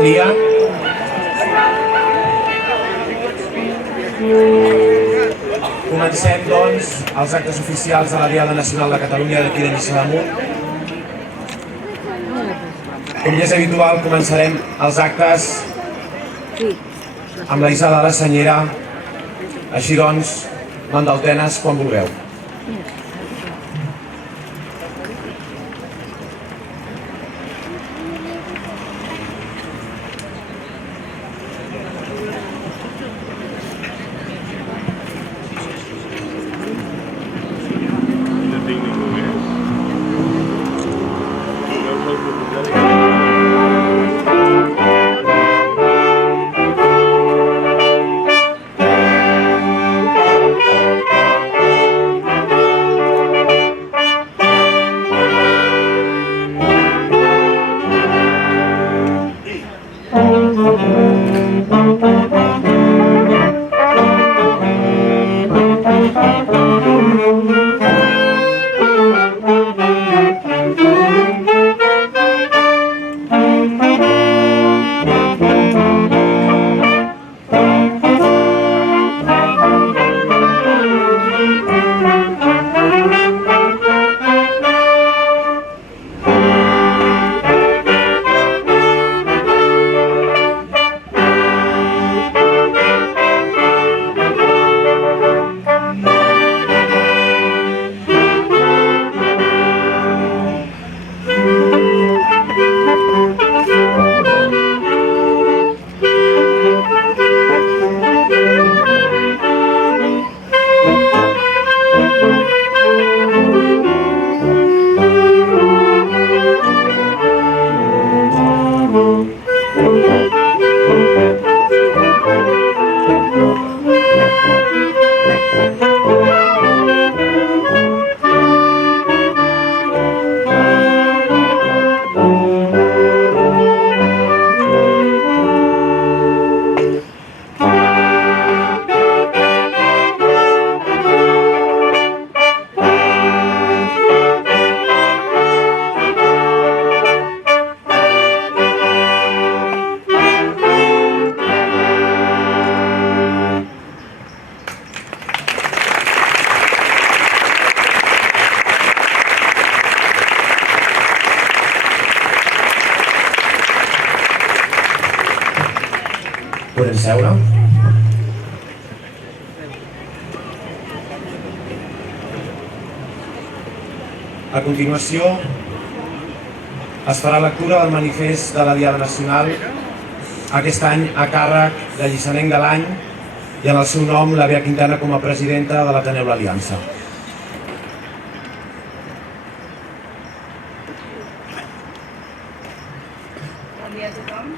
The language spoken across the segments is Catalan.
Bon dia. Comencem, doncs, els actes oficials de la Diada Nacional de Catalunya d'aquí de Lliçà d'Amunt. Com ja és habitual, començarem els actes amb la hissada de la senyera. Així doncs, mandaltenes, quan vulgueu. Podem seure. A continuació es farà lectura del manifest de la Diada Nacional, aquest any a càrrec de Llissanenc de l'Any i en el seu nom la Bea Quintana com a presidenta de l'Ateneu L'Aliança. Bon dia a tothom.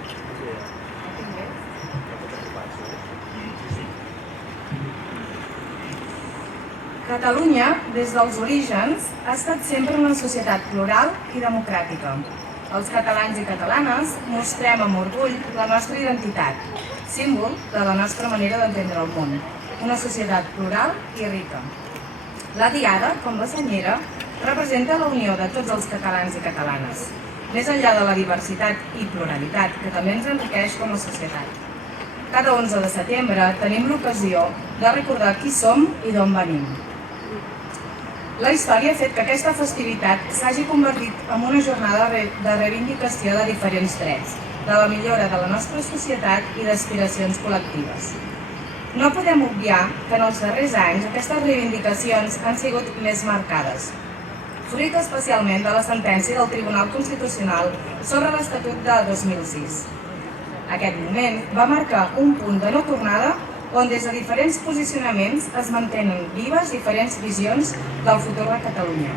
Catalunya, des dels orígens, ha estat sempre una societat plural i democràtica. Els catalans i catalanes mostrem amb orgull la nostra identitat, símbol de la nostra manera d'entendre el món, una societat plural i rica. La Diada, com la senyera, representa la unió de tots els catalans i catalanes, més enllà de la diversitat i pluralitat que també ens enriqueix com a societat. Cada 11 de setembre tenim l'ocasió de recordar qui som i d'on venim. La història ha fet que aquesta festivitat s'hagi convertit en una jornada de reivindicació de diferents drets, de la millora de la nostra societat i d'aspiracions col·lectives. No podem obviar que en els darrers anys aquestes reivindicacions han sigut més marcades, fruit especialment de la sentència del Tribunal Constitucional sobre l'Estatut de 2006. Aquest moment va marcar un punt de no tornada on des de diferents posicionaments es mantenen vives diferents visions del futur de Catalunya.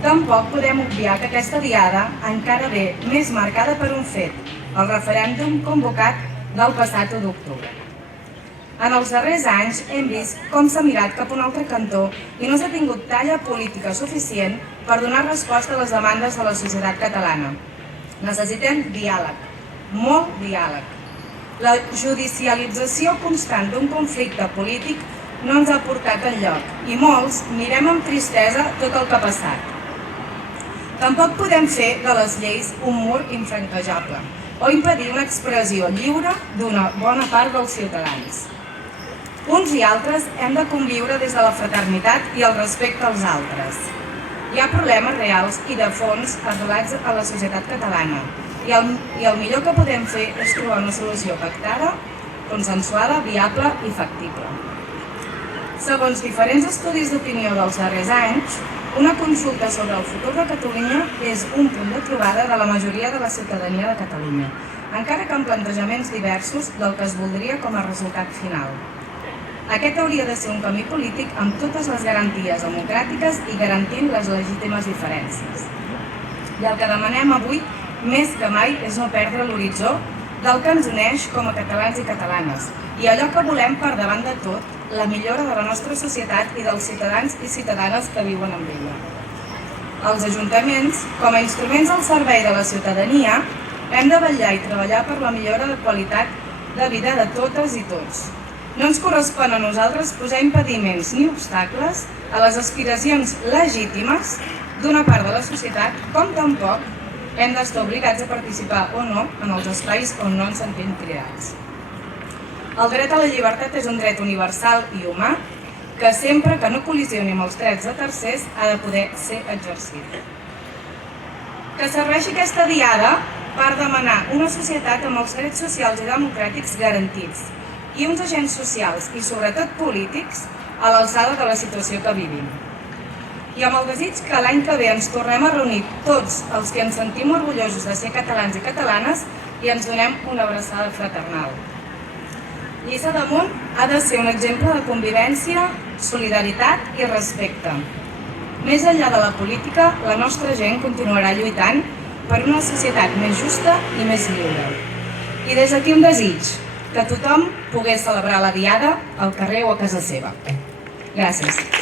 Tampoc podem obviar que aquesta diada encara ve més marcada per un fet, el referèndum convocat del passat 1 d'octubre. En els darrers anys hem vist com s'ha mirat cap a un altre cantó i no s'ha tingut talla política suficient per donar resposta a les demandes de la societat catalana. Necessitem diàleg, molt diàleg. La judicialització constant d'un conflicte polític no ens ha portat enlloc i molts mirem amb tristesa tot el que ha passat. Tampoc podem fer de les lleis un mur infranquejable, o impedir una expressió lliure d'una bona part dels ciutadans. Uns i altres hem de conviure des de la fraternitat i el respecte als altres. Hi ha problemes reals i de fons arrelats a la societat catalana i el millor que podem fer és trobar una solució pactada, consensuada, viable i factible. Segons diferents estudis d'opinió dels darrers anys, una consulta sobre el futur de Catalunya és un punt de trobada de la majoria de la ciutadania de Catalunya, encara que amb plantejaments diversos del que es voldria com a resultat final. Aquest hauria de ser un camí polític amb totes les garanties democràtiques i garantint les legítimes diferències. I el que demanem avui, més que mai, és no perdre l'horitzó del que ens uneix com a catalans i catalanes i allò que volem per davant de tot, la millora de la nostra societat i dels ciutadans i ciutadanes que viuen amb ella. Els ajuntaments, com a instruments al servei de la ciutadania, hem de vetllar i treballar per la millora de qualitat de vida de totes i tots. No ens correspon a nosaltres posar impediments ni obstacles a les aspiracions legítimes d'una part de la societat, com tampoc hem d'estar obligats a participar o no en els espais on no ens sentim cridats. El dret a la llibertat és un dret universal i humà que sempre que no col·lisioni amb els drets de tercers ha de poder ser exercit. Que serveixi aquesta diada per demanar una societat amb els drets socials i democràtics garantits i uns agents socials i sobretot polítics a l'alçada de la situació que vivim. I amb el desig que l'any que ve ens tornem a reunir tots els que ens sentim orgullosos de ser catalans i catalanes i ens donem una abraçada fraternal. Lliçà d'Amunt ha de ser un exemple de convivència, solidaritat i respecte. Més enllà de la política, la nostra gent continuarà lluitant per una societat més justa i més lliure. I des d'aquí un desig, que tothom pogués celebrar la diada al carrer o a casa seva. Gràcies.